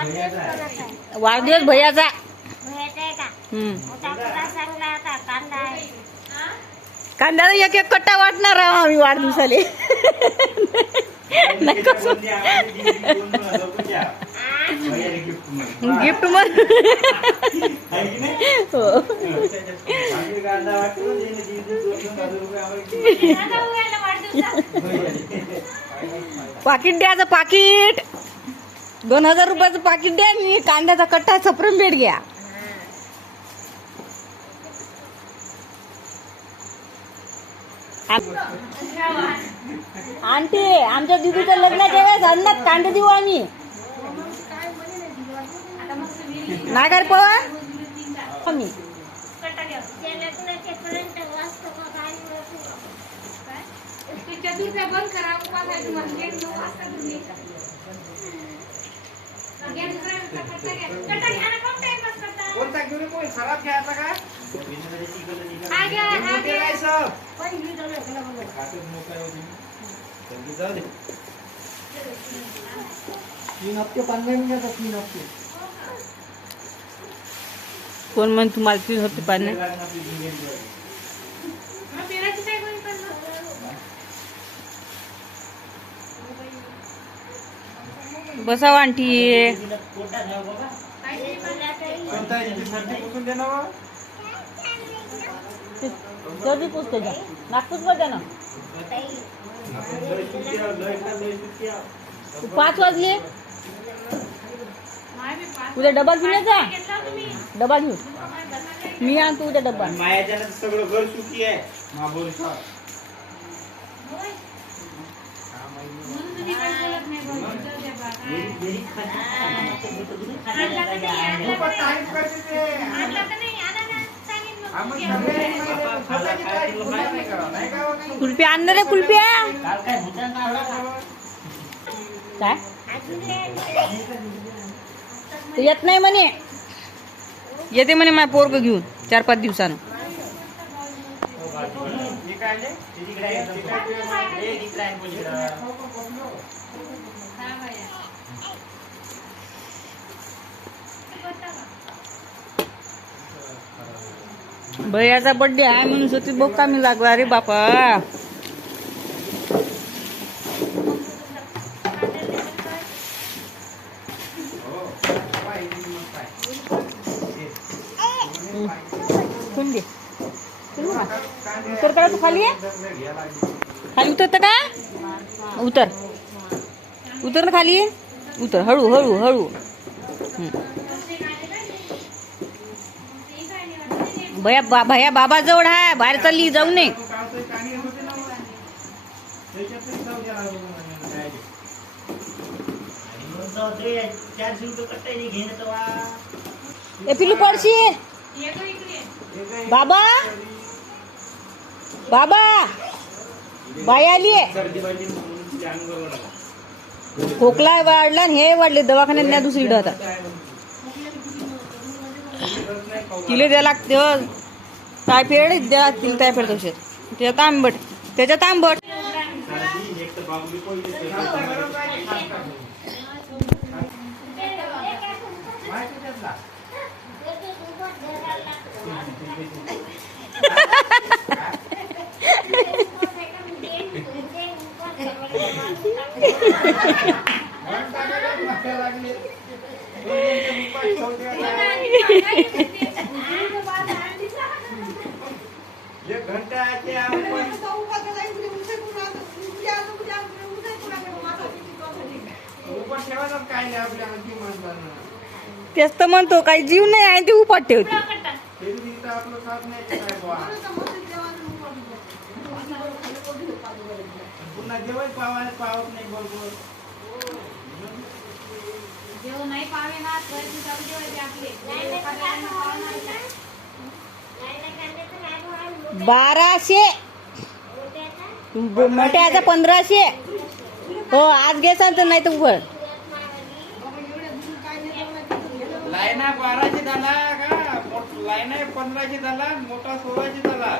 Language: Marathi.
वाढदिवस भैयाचा भैयाचा आहे. का हम्म. मोठा पुरा चांगला आता कांदा आहे. कांद्याला एक एक कट्टा वाटणार आहो आम्ही वाढदिवसाले. गिफ्ट मग हो पाकिट द्याचं पाकिट. दोन हजार रुपयाचं पाकिट द्या आणि कांद्याचा कट्टा सप्रम भेट घ्या. आंटी आमच्या दिदीचं लग्नाच्या वेळेस अन्नात कांदे देऊ आम्ही. नागर पवन आम्ही. त्या लग्नाचे कोणता कोण? खराब घ्यायचा का? मोठे जायचं जाऊ दे. तीन हप्ते पंधरा मिनिटाचा तीन हप्ते. कोण म्हण तुम्हाला तीन होते पाणी बसाव आंटी कोणता आहे? ना जा नागपूस ना पाच वाजले. उद्या डबा घेऊन येजा डबा घेऊन. मी आणतो उद्या डब्बा सगळं घर सुखी आहे. कुल्फी आणणार रे कुल्फ्या काय? ते पोरग घेऊन चार पाच दिवसानं. भैयाचा बर्थडे आहे म्हणून सुती बोका मी लागला रे बापा. उतर करा तू खाली? खाली उतरत का? उतर. उतर ना खाली. उतर हळू हळू हळू. भया बा भया बाबा जवळ आहे बाहेर चालली जाऊ नये. ए पिलू पडशी. बाबा. बाबा. बाय आली खोकला वाढला आणि हे वाढले दवाखान्यात न्या दुसरीकडे आता तिले द्या लागते हो. द्या तिला टायफॉइड औषध त्याच्यात आंबट त्याच्यात आंबट तेच तर म्हणतो काही जीव नाही आहे ते उपाट ठेवते. नाही ते. पुन्हा जेवण पावा पावत नाही बरोबर. बाराशे. मोठ्याचा पंधराशे. हो आज घ्यायचा तर नाही तर उभं लाईना बाराशे झाला का? मोठ- लाईना पंधराशे झाला मोठा सोळाशे झाला.